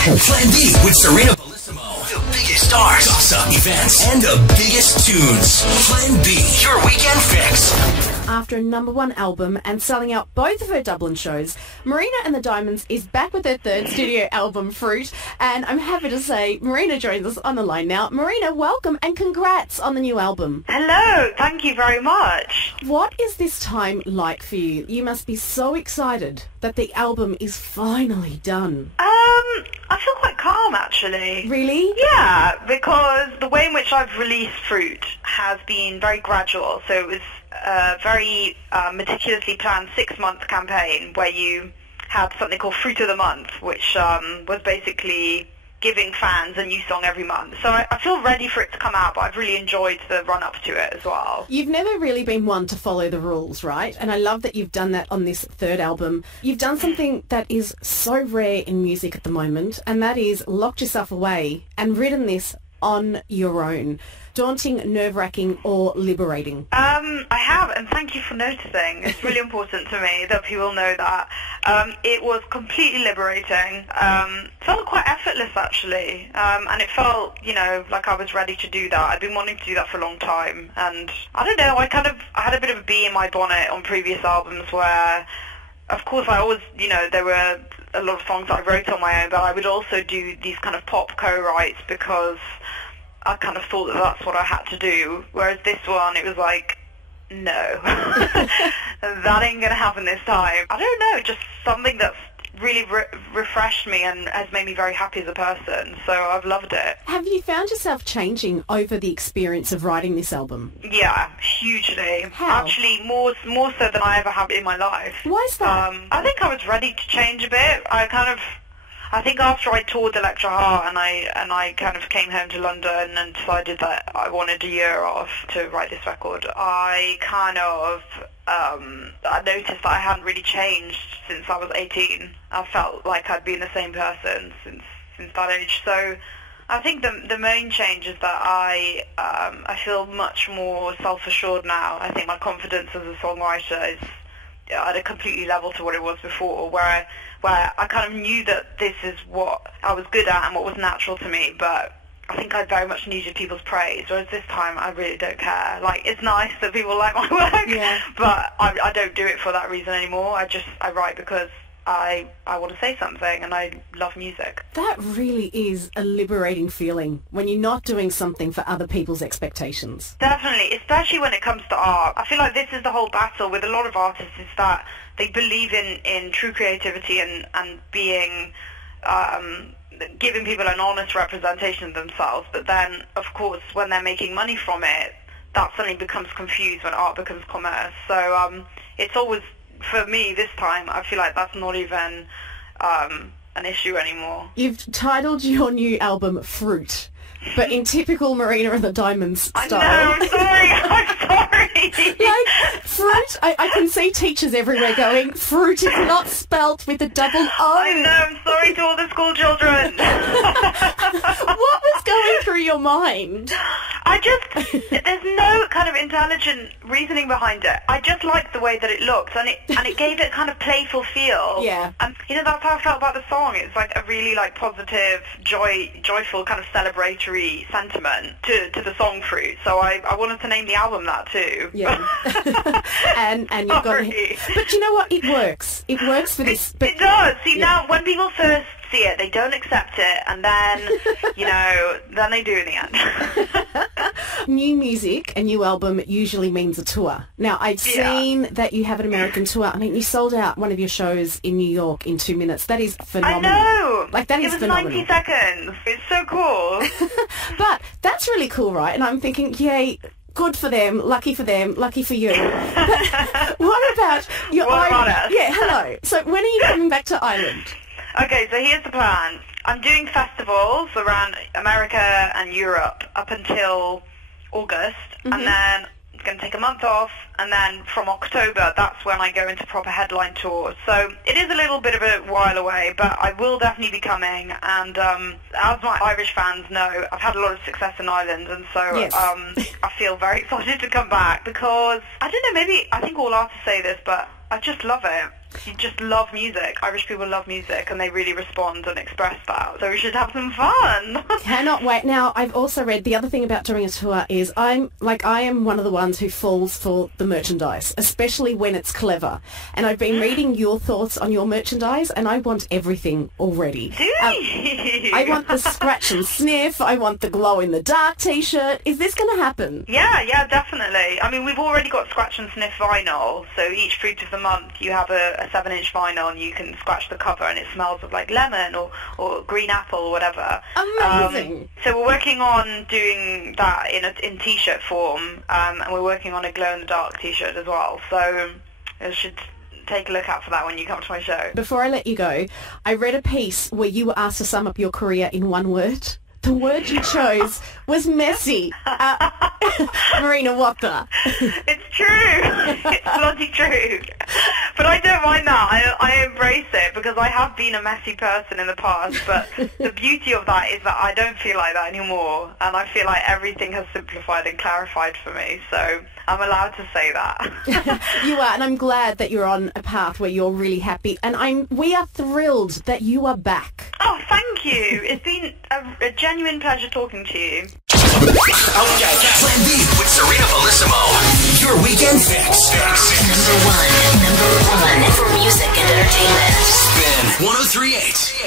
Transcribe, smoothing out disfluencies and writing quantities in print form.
Plan B with Serena Bellissimo. The biggest stars, gossip, events, and the biggest tunes. Plan B, your weekend fix. After a #1 album and selling out both of her Dublin shows, Marina and the Diamonds is back with their third studio album, Froot, and I'm happy to say Marina joins us on the line now. Marina, welcome and congrats on the new album. Hello, thank you very much. What is this time like for you? You must be so excited that the album is finally done. I feel quite calm actually. Really? Yeah, because the way in which I've released Froot has been very gradual, so it was a very meticulously planned 6-month campaign where you had something called Fruit of the Month, which was basically giving fans a new song every month. So I feel ready for it to come out, but I've really enjoyed the run-up to it as well. You've never really been one to follow the rules, right? And I love that you've done that on this third album. You've done something that is so rare in music at the moment, and that is locked yourself away and written this on your own. Daunting, nerve-wracking, or liberating? I have, and thank you for noticing. It's really important to me that people know that. It was completely liberating. Felt quite effortless, actually. And it felt, like I was ready to do that. I've been wanting to do that for a long time. And I don't know, I had a bit of a bee in my bonnet on previous albums where, of course, I always, there were a lot of songs that I wrote on my own, but I would also do these kind of pop co-writes because I kind of thought that that's what I had to do, whereas this one, it was like, no, that ain't going to happen this time. I don't know, just something that's really refreshed me and has made me very happy as a person, so I've loved it. Have you found yourself changing over the experience of writing this album? Yeah, hugely. How? Actually, more so than I ever have in my life. Why is that? I think I was ready to change a bit. I think after I toured Electra Heart and I kind of came home to London and decided that I wanted a year off to write this record, I kind of I noticed that I hadn't really changed since I was 18. I felt like I'd been the same person since that age. So I think the main change is that I feel much more self-assured now. I think my confidence as a songwriter is at a completely level to what it was before, where I kind of knew that this is what I was good at and what was natural to me, but I think I very much needed people's praise, whereas this time I really don't care. Like, it's nice that people like my work, yeah, but I don't do it for that reason anymore. I write because I want to say something, and I love music. That really is a liberating feeling when you're not doing something for other people's expectations. Definitely, especially when it comes to art. I feel like this is the whole battle with a lot of artists, is that they believe in true creativity and being giving people an honest representation of themselves, but then, of course, when they're making money from it, that suddenly becomes confused when art becomes commerce. So it's always, for me this time, I feel like that's not even an issue anymore. You've titled your new album Froot, but in typical Marina and the Diamonds style. I know, I'm sorry. Like, Fruit, I can see teachers everywhere going, Fruit is not spelt with a double O. I know, I'm sorry to all the school children. What was going through your mind? There's no kind of intelligent reasoning behind it. I just liked the way that it looked, and it gave it kind of playful feel. Yeah. And that's how I felt about the song. It's like a really positive, joyful kind of celebratory sentiment to the song Fruit. So I wanted to name the album that too. Yeah. and you've got it. But you know what? It works. It works for this. It does. See, now when people first see it, they don't accept it, and then then they do in the end. New music, a new album usually means a tour. Now, I've seen that you have an American tour. I mean, you sold out one of your shows in New York in 2 minutes. That is phenomenal. I know. Like, that is phenomenal. It was 90 seconds. It's so cool. But that's really cool, right? And I'm thinking, yay, good for them, lucky for you. But what about your Ireland? Yeah, hello. So when are you coming back to Ireland? Okay, so here's the plan. I'm doing festivals around America and Europe up until August, and then I'm going to take a month off, and then from October, that's when I go into proper headline tours. So it is a little bit of a while away, but I will definitely be coming, and as my Irish fans know, I've had a lot of success in Ireland, and so I feel very excited to come back, because, I don't know, maybe, I think all artists say this, but I just love it. You just love music. Irish people love music, and they really respond and express that. So we should have some fun. Cannot wait. Now, I've also read the other thing about doing a tour is I am one of the ones who falls for the merchandise, especially when it's clever. And I've been reading your thoughts on your merchandise, and I want everything already. Do you? I want the scratch and sniff. I want the glow-in-the-dark T-shirt. Is this going to happen? Yeah, definitely. I mean, we've already got scratch and sniff vinyl, so each Fruit of the month you have a 7-inch vinyl and you can scratch the cover and it smells of like lemon or green apple or whatever. Amazing. So we're working on doing that in T-shirt form, and we're working on a glow-in-the-dark T-shirt as well, so you should take a look out for that when you come to my show. Before I let you go, I read a piece where you were asked to sum up your career in one word. The word you chose was messy. Marina, what the? It's true. It's bloody true. But I don't mind that. I embrace it because I have been a messy person in the past. But the beauty of that is that I don't feel like that anymore. And I feel like everything has simplified and clarified for me. So I'm allowed to say that. You are, and I'm glad that you're on a path where you're really happy. And we are thrilled that you are back. Oh, thank you. It's been a genuine pleasure talking to you. Okay, Plan B with Serena Bellissimo. Your weekend fix. Number one for music and entertainment. Spin 103.8.